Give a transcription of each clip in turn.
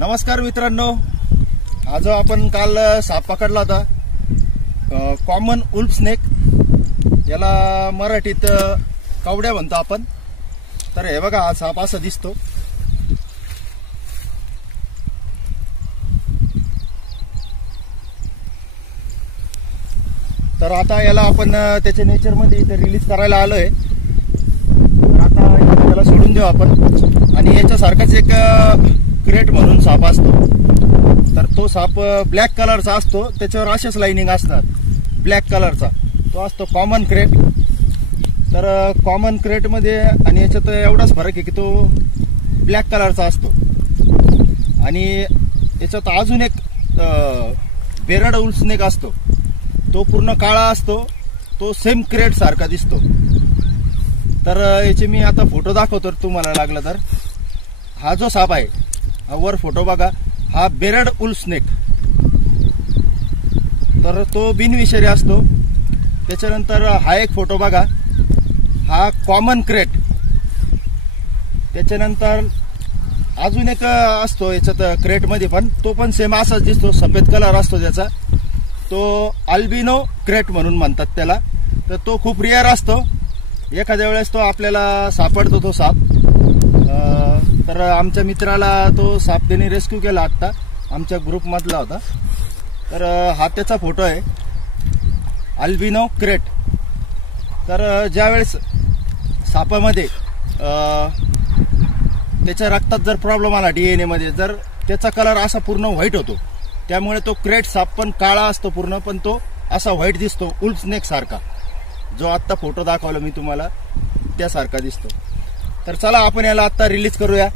नमस्कार मित्रांनो, आज आपण काल साप पकडला होता, कॉमन उल्फ स्नेक, याला मराठीत कवड्या म्हणतो आपण. तर हे बघा, हा साप असा दिसतो. तर आता याला आपण त्याच्या नेचर मध्ये इथे रिलीज करायला आलोय. तर आता याला सोडून देऊ आपण. आणि याच्यासारखाच एक क्रेट म्हणून साप असतो. तर तो साप ब्लॅक कलरचा असतो, त्याच्यावर अशाच लाइनिंग असतात ब्लॅक कलरचा. तो असतो कॉमन क्रेट. तर कॉमन क्रेट मध्ये आणि याच्यात एवढाच फरक आहे की तो ब्लॅक कलरचा असतो. आणि याच्यात अजून एक बेरड उल्फ स्नेक असतो, तो पूर्ण काळा असतो, तो सेम क्रेट सारखा दिसतो. तर याचे मी आता फोटो दाखवतो तुम्हाला लागलं तर. हा जो साप आहे, हा वर फोटो बघा, हा बेरड उल्फ स्नेक. तर तो बिनविषारी असतो. त्याच्यानंतर हा एक फोटो बघा, हा कॉमन क्रेट. त्याच्यानंतर अजून एक असतो याच्यात क्रेटमध्ये पण, तो पण सेम असाच दिसतो, सफेद कलर असतो त्याचा. तो अल्बिनो क्रेट म्हणून म्हणतात त्याला. तर तो खूप रेअर असतो, एखाद्या वेळेस तो आपल्याला सापडतो तो साप. तर आमच्या मित्राला तो साप त्यांनी रेस्क्यू केला, आत्ता आमच्या ग्रुप मधला होता. तर हा त्याचा फोटो आहे, अल्बिनो क्रेट. तर ज्या वेळेस सापामध्ये त्याच्या रक्तात जर प्रॉब्लेम आला, DNA मध्ये, जर त्याचा कलर असा पूर्ण व्हाईट होतो, त्यामुळे तो क्रेट साप पण काळा असतो पूर्ण, पण तो असा व्हाईट दिसतो, उल्फ स्नेक सारखा. जो आत्ता फोटो दाखवला मी तुम्हाला त्यासारखा दिसतो. तर चला आपण याला आत्ता रिलीज करूया.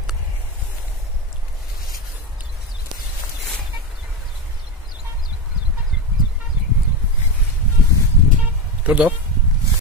करतो.